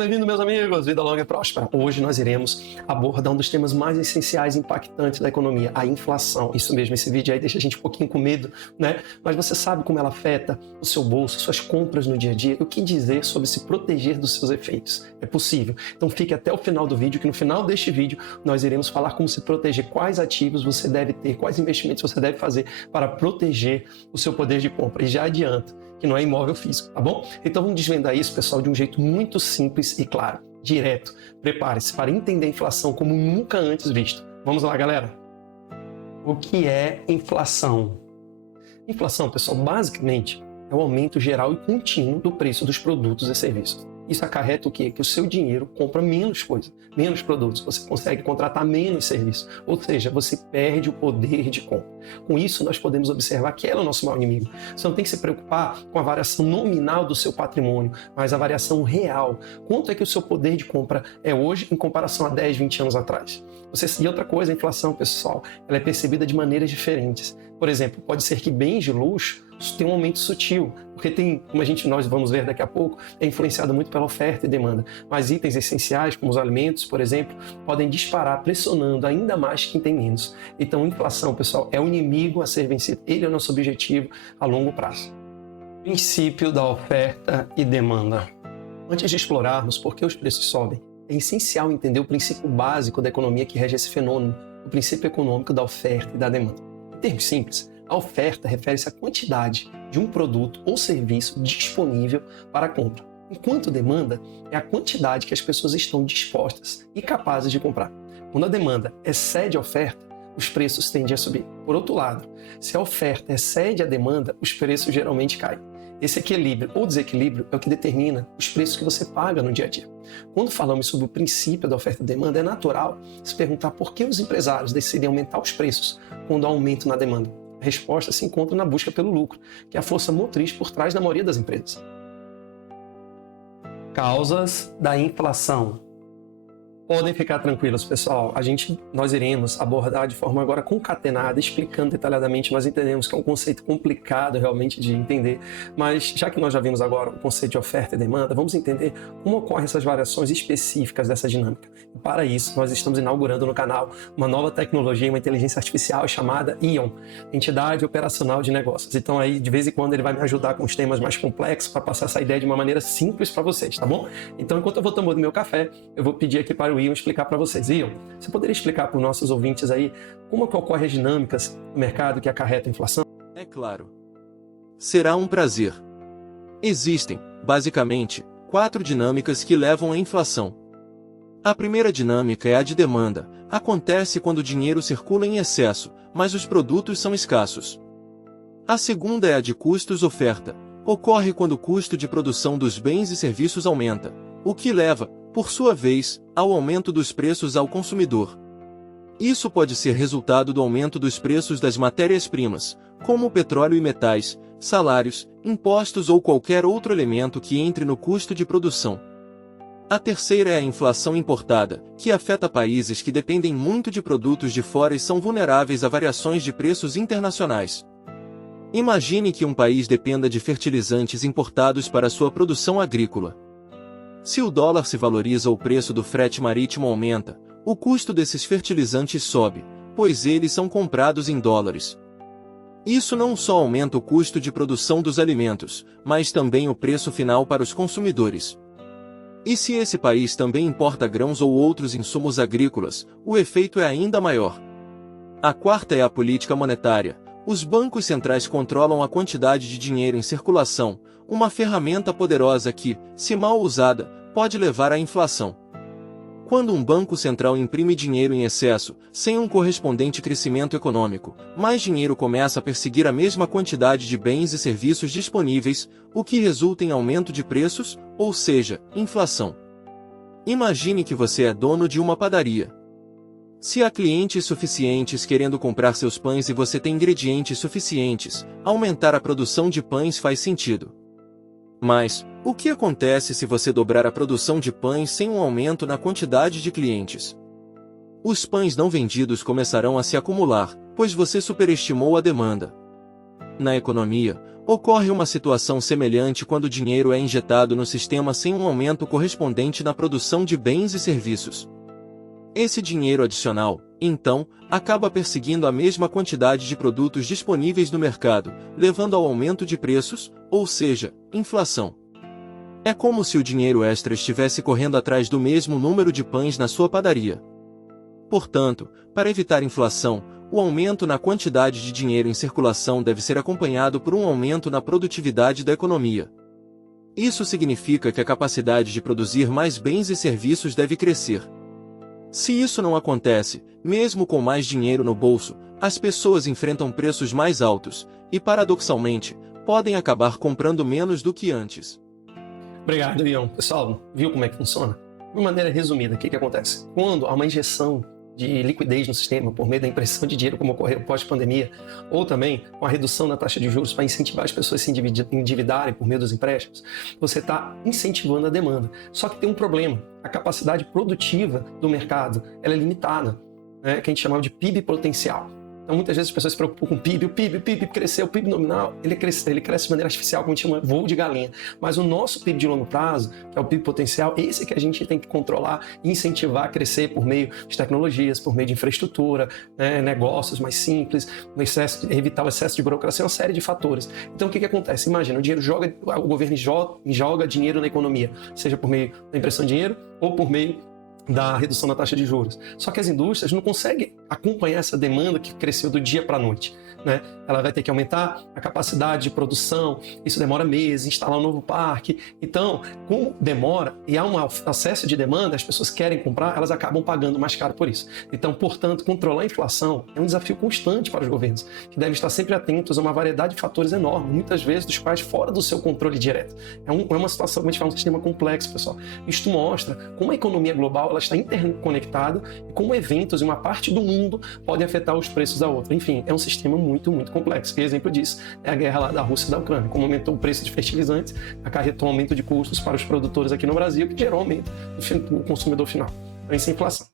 bem-vindo, meus amigos. Vida longa e próspera. Hoje nós iremos abordar um dos temas mais essenciais e impactantes da economia, a inflação. Isso mesmo, esse vídeo aí deixa a gente um pouquinho com medo, né? Mas você sabe como ela afeta o seu bolso, suas compras no dia a dia e o que dizer sobre se proteger dos seus efeitos. É possível. Então fique até o final do vídeo, que no final deste vídeo nós iremos falar como se proteger, quais ativos você deve ter, quais investimentos você deve fazer para proteger o seu poder de compra. E já adianto que não é imóvel físico, tá bom? Então vamos desvendar isso, pessoal, de um jeito muito simples e claro, direto. Prepare-se para entender a inflação como nunca antes visto. Vamos lá, galera? O que é inflação? Inflação, pessoal, basicamente é o aumento geral e contínuo do preço dos produtos e serviços. Isso acarreta o quê? Que o seu dinheiro compra menos coisa, menos produtos, você consegue contratar menos serviços, ou seja, você perde o poder de compra. Com isso, nós podemos observar que ela é o nosso maior inimigo. Você não tem que se preocupar com a variação nominal do seu patrimônio, mas a variação real. Quanto é que o seu poder de compra é hoje em comparação a 10, 20 anos atrás? E outra coisa, a inflação, pessoal, ela é percebida de maneiras diferentes. Por exemplo, pode ser que bens de luxo tenham um aumento sutil, porque tem, como nós vamos ver daqui a pouco, é influenciado muito pela oferta e demanda. Mas itens essenciais, como os alimentos, por exemplo, podem disparar, pressionando ainda mais quem tem menos. Então, a inflação, pessoal, é o inimigo a ser vencido. Ele é o nosso objetivo a longo prazo. Princípio da oferta e demanda. Antes de explorarmos por que os preços sobem, é essencial entender o princípio básico da economia que rege esse fenômeno, o princípio econômico da oferta e da demanda. Em termos simples, a oferta refere-se à quantidade de um produto ou serviço disponível para a compra, enquanto demanda é a quantidade que as pessoas estão dispostas e capazes de comprar. Quando a demanda excede a oferta, os preços tendem a subir. Por outro lado, se a oferta excede a demanda, os preços geralmente caem. Esse equilíbrio ou desequilíbrio é o que determina os preços que você paga no dia a dia. Quando falamos sobre o princípio da oferta e demanda, é natural se perguntar por que os empresários decidem aumentar os preços quando há aumento na demanda. A resposta se encontra na busca pelo lucro, que é a força motriz por trás da maioria das empresas. Causas da inflação. Podem ficar tranquilos, pessoal. Nós iremos abordar de forma agora concatenada, explicando detalhadamente. Nós entendemos que é um conceito complicado realmente de entender, mas já que nós já vimos agora o conceito de oferta e demanda, vamos entender como ocorrem essas variações específicas dessa dinâmica. E para isso, nós estamos inaugurando no canal uma nova tecnologia, uma inteligência artificial chamada Ion, Entidade Operacional de Negócios. Então aí, de vez em quando, ele vai me ajudar com os temas mais complexos para passar essa ideia de uma maneira simples para vocês, tá bom? Então, enquanto eu vou tomando meu café, eu vou pedir aqui para o Ion explicar para vocês. Ion, você poderia explicar para os nossos ouvintes aí como que ocorrem as dinâmicas do mercado que acarretam a inflação? É claro. Será um prazer. Existem, basicamente, 4 dinâmicas que levam à inflação. A primeira dinâmica é a de demanda. Acontece quando o dinheiro circula em excesso, mas os produtos são escassos. A segunda é a de custos-oferta. Ocorre quando o custo de produção dos bens e serviços aumenta, o que leva, por sua vez, ao aumento dos preços ao consumidor. Isso pode ser resultado do aumento dos preços das matérias-primas, como o petróleo e metais, salários, impostos ou qualquer outro elemento que entre no custo de produção. A terceira é a inflação importada, que afeta países que dependem muito de produtos de fora e são vulneráveis a variações de preços internacionais. Imagine que um país dependa de fertilizantes importados para sua produção agrícola. Se o dólar se valoriza ou o preço do frete marítimo aumenta, o custo desses fertilizantes sobe, pois eles são comprados em dólares. Isso não só aumenta o custo de produção dos alimentos, mas também o preço final para os consumidores. E se esse país também importa grãos ou outros insumos agrícolas, o efeito é ainda maior. A quarta é a política monetária. Os bancos centrais controlam a quantidade de dinheiro em circulação, uma ferramenta poderosa que, se mal usada, pode levar à inflação. Quando um banco central imprime dinheiro em excesso, sem um correspondente crescimento econômico, mais dinheiro começa a perseguir a mesma quantidade de bens e serviços disponíveis, o que resulta em aumento de preços, ou seja, inflação. Imagine que você é dono de uma padaria. Se há clientes suficientes querendo comprar seus pães e você tem ingredientes suficientes, aumentar a produção de pães faz sentido. Mas, o que acontece se você dobrar a produção de pães sem um aumento na quantidade de clientes? Os pães não vendidos começarão a se acumular, pois você superestimou a demanda. Na economia, Ocorre uma situação semelhante quando o dinheiro é injetado no sistema sem um aumento correspondente na produção de bens e serviços. Esse dinheiro adicional, então, acaba perseguindo a mesma quantidade de produtos disponíveis no mercado, levando ao aumento de preços, ou seja, inflação. É como se o dinheiro extra estivesse correndo atrás do mesmo número de pães na sua padaria. Portanto, para evitar inflação, o aumento na quantidade de dinheiro em circulação deve ser acompanhado por um aumento na produtividade da economia. Isso significa que a capacidade de produzir mais bens e serviços deve crescer. Se isso não acontece, mesmo com mais dinheiro no bolso, as pessoas enfrentam preços mais altos e, paradoxalmente, podem acabar comprando menos do que antes. Obrigado, Ian. Pessoal, viu como é que funciona? De uma maneira resumida, o que acontece? Quando há uma injeção de liquidez no sistema por meio da impressão de dinheiro, como ocorreu pós-pandemia, ou também com a redução da taxa de juros para incentivar as pessoas a se endividarem por meio dos empréstimos, você está incentivando a demanda. Só que tem um problema: a capacidade produtiva do mercado ela é limitada, né, que a gente chamava de PIB potencial. Então, muitas vezes as pessoas se preocupam com o PIB. O PIB cresceu, o PIB nominal, ele cresce de maneira artificial, como a gente chama voo de galinha. Mas o nosso PIB de longo prazo, que é o PIB potencial, esse que a gente tem que controlar e incentivar a crescer por meio de tecnologias, por meio de infraestrutura, né, negócios mais simples, evitar o excesso de burocracia, uma série de fatores. Então, o que acontece? Imagina, o governo joga dinheiro na economia, seja por meio da impressão de dinheiro ou por meio da redução da taxa de juros. Só que as indústrias não conseguem acompanhar essa demanda que cresceu do dia para a noite, né? Ela vai ter que aumentar a capacidade de produção, isso demora meses, instalar um novo parque. Então, como demora e há um acesso de demanda, as pessoas querem comprar, elas acabam pagando mais caro por isso. Então, portanto, controlar a inflação é um desafio constante para os governos, que devem estar sempre atentos a uma variedade de fatores enorme, muitas vezes dos quais fora do seu controle direto. É uma situação, como a gente fala, um sistema complexo, pessoal. Isto mostra como a economia global ela está interconectada e como eventos em uma parte do mundo podem afetar os preços da outra. Enfim, é um sistema muito complexo. E exemplo disso é a guerra lá da Rússia e da Ucrânia. Como aumentou o preço de fertilizantes, acarretou um aumento de custos para os produtores aqui no Brasil, que gerou aumento do consumidor final. Então, isso é inflação.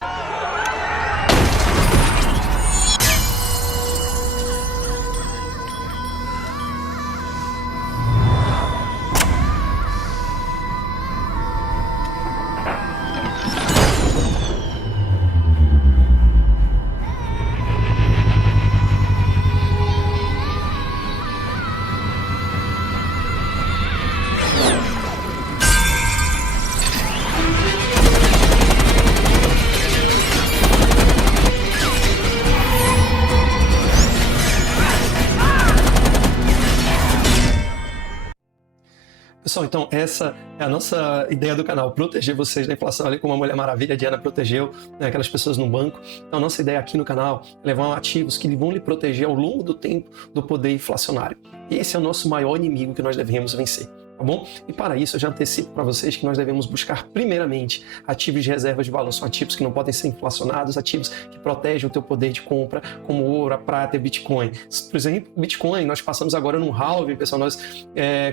Pessoal, então essa é a nossa ideia do canal, proteger vocês da inflação. Olha como a Mulher Maravilha, a Diana, protegeu, né, aquelas pessoas no banco. Então a nossa ideia aqui no canal é levar ativos que vão lhe proteger ao longo do tempo do poder inflacionário. E esse é o nosso maior inimigo que nós devemos vencer. Tá bom? E para isso eu já antecipo para vocês que nós devemos buscar primeiramente ativos de reservas de valor. São ativos que não podem ser inflacionados, ativos que protegem o teu poder de compra, como ouro, a prata e Bitcoin. Por exemplo, Bitcoin, nós passamos agora no halving, pessoal, nós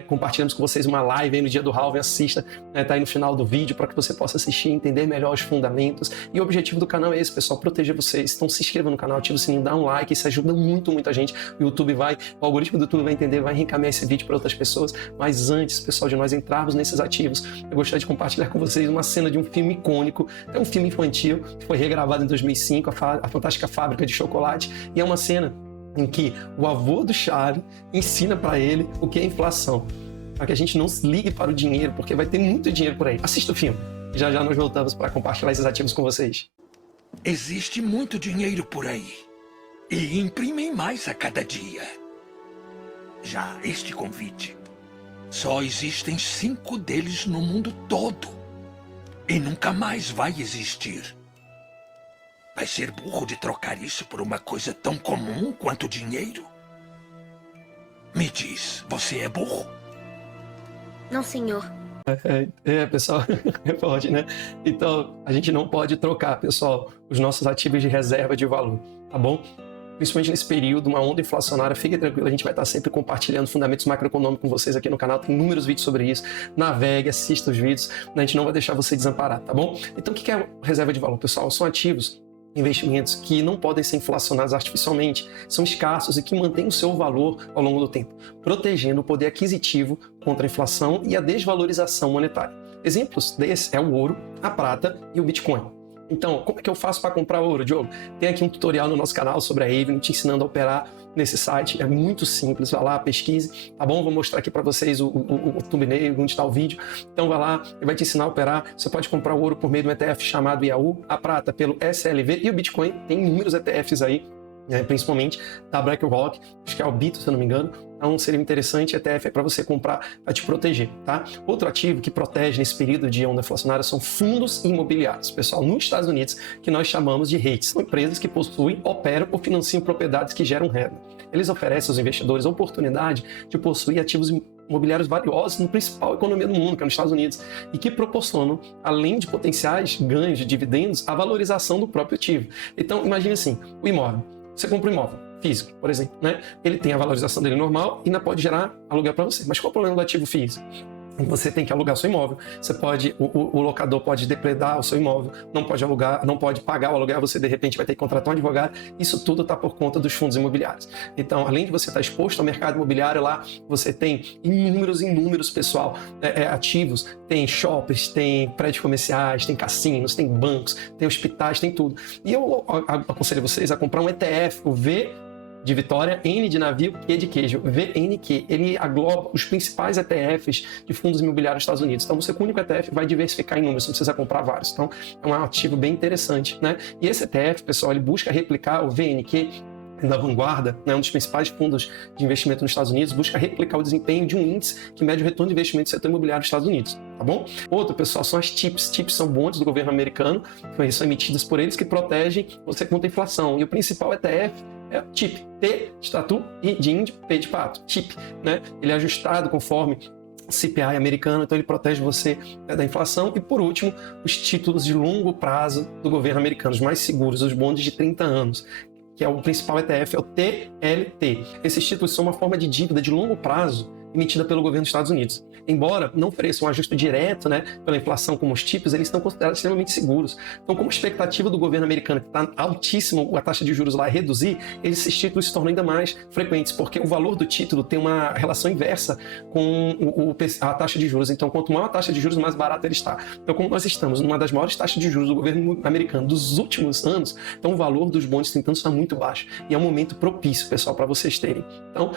compartilhamos com vocês uma live aí no dia do halving, assista, tá aí no final do vídeo para que você possa assistir, entender melhor os fundamentos. E o objetivo do canal é esse, pessoal, proteger vocês. Então se inscreva no canal, ativa o sininho, dá um like, isso ajuda muito a gente. O algoritmo do YouTube vai entender, vai reencaminhar esse vídeo para outras pessoas, mas antes, pessoal, de nós entrarmos nesses ativos, eu gostaria de compartilhar com vocês uma cena de um filme icônico. É um filme infantil que foi regravado em 2005, a Fantástica Fábrica de Chocolate, e é uma cena em que o avô do Charlie ensina para ele o que é inflação, para que a gente não se ligue para o dinheiro, porque vai ter muito dinheiro por aí. Assista o filme. Já nós voltamos para compartilhar esses ativos com vocês. Existe muito dinheiro por aí e imprimem mais a cada dia. Já este convite, só existem 5 deles no mundo todo. E nunca mais vai existir. Vai ser burro de trocar isso por uma coisa tão comum quanto dinheiro? Me diz, você é burro? Não, senhor. Pessoal, é forte, né? Então, a gente não pode trocar, pessoal, os nossos ativos de reserva de valor, tá bom? Principalmente nesse período, uma onda inflacionária, fique tranquilo, a gente vai estar sempre compartilhando fundamentos macroeconômicos com vocês aqui no canal, tem inúmeros vídeos sobre isso, navegue, assista os vídeos, a gente não vai deixar você desamparado, tá bom? Então o que é reserva de valor, pessoal? São ativos investimentos que não podem ser inflacionados artificialmente, são escassos e que mantêm o seu valor ao longo do tempo, protegendo o poder aquisitivo contra a inflação e a desvalorização monetária. Exemplos desses é o ouro, a prata e o Bitcoin. Então, como é que eu faço para comprar ouro, Diogo? Tem aqui um tutorial no nosso canal sobre a Avenue, te ensinando a operar nesse site. É muito simples, vai lá, pesquise, tá bom? Vou mostrar aqui para vocês o thumbnail, onde está o vídeo. Então vai lá, ele vai te ensinar a operar. Você pode comprar o ouro por meio de um ETF chamado Yahoo, a prata pelo SLV e o Bitcoin. Tem inúmeros ETFs aí, principalmente da BlackRock, acho que é o Bito, se eu não me engano. Então seria interessante, ETF é para você comprar, para te proteger, tá? Outro ativo que protege nesse período de onda inflacionária são fundos imobiliários, pessoal, nos Estados Unidos, que nós chamamos de REITs. São empresas que possuem, operam ou financiam propriedades que geram renda. Eles oferecem aos investidores a oportunidade de possuir ativos imobiliários valiosos no principal economia do mundo, que é nos Estados Unidos, e que proporcionam, além de potenciais ganhos de dividendos, a valorização do próprio ativo. Então, imagine assim, o imóvel. Você compra um imóvel físico, por exemplo, né? Ele tem a valorização dele normal e ainda pode gerar aluguel para você. Mas qual é o problema do ativo físico? Você tem que alugar o seu imóvel, você pode, o locador pode depredar o seu imóvel, não pode alugar, não pode pagar o aluguel, você de repente vai ter que contratar um advogado. Isso tudo está por conta dos fundos imobiliários. Então, além de você estar exposto ao mercado imobiliário lá, você tem inúmeros, pessoal, ativos, tem shoppings, tem prédios comerciais, tem cassinos, tem bancos, tem hospitais, tem tudo. E eu aconselho vocês a comprar um ETF, o V de Vitória, N de navio, Q de queijo, VNQ. Ele agloba os principais ETFs de fundos imobiliários dos Estados Unidos. Então, você com o único ETF vai diversificar em números, não precisa comprar vários. Então, é um ativo bem interessante, né? E esse ETF, pessoal, ele busca replicar o VNQ da Vanguarda, né, um dos principais fundos de investimento nos Estados Unidos, busca replicar o desempenho de um índice que mede o retorno de investimento do setor imobiliário dos Estados Unidos, tá bom? Outro, pessoal, são as TIPS. TIPS são bonds do governo americano, são emitidas por eles, que protegem você contra a inflação. E o principal ETF é o TIP, T de tatu, I de índio, P de pato, TIP, né? Ele é ajustado conforme CPI americano, então ele protege você da inflação. E por último, os títulos de longo prazo do governo americano, os mais seguros, os bonds de 30 anos, que é o principal ETF, é o TLT. Esses títulos são uma forma de dívida de longo prazo emitida pelo governo dos Estados Unidos. Embora não ofereçam um ajuste direto, né, pela inflação como os tipos, eles estão considerados extremamente seguros. Então, como a expectativa do governo americano, que está altíssimo, a taxa de juros lá é reduzir, esses títulos se tornam ainda mais frequentes, porque o valor do título tem uma relação inversa com a taxa de juros. Então, quanto maior a taxa de juros, mais barato ele está. Então, como nós estamos numa das maiores taxas de juros do governo americano dos últimos anos, então o valor dos bondes 30 anos está muito baixo. E é um momento propício, pessoal, para vocês terem. Então,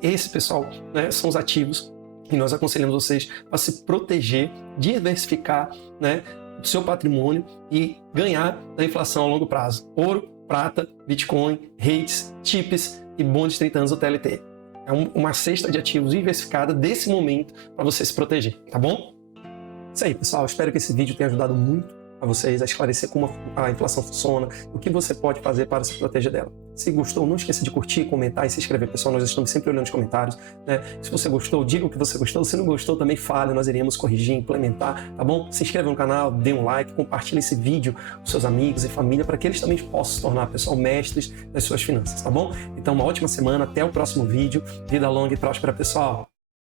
esse, pessoal, né, são os ativos e nós aconselhamos vocês a se proteger, diversificar, né, o seu patrimônio e ganhar da inflação a longo prazo. Ouro, prata, Bitcoin, REITs, TIPS e bondes de 30 anos do TLT. É uma cesta de ativos diversificada desse momento para você se proteger, tá bom? Isso aí, pessoal. Espero que esse vídeo tenha ajudado muito a vocês a esclarecer como a inflação funciona, o que você pode fazer para se proteger dela. Se gostou, não esqueça de curtir, comentar e se inscrever, pessoal. Nós estamos sempre olhando os comentários, né? Se você gostou, diga o que você gostou. Se não gostou, também fale, nós iremos corrigir, implementar, tá bom? Se inscreva no canal, dê um like, compartilhe esse vídeo com seus amigos e família para que eles também possam se tornar, pessoal, mestres das suas finanças, tá bom? Então, uma ótima semana, até o próximo vídeo. Vida longa e próspera, pessoal!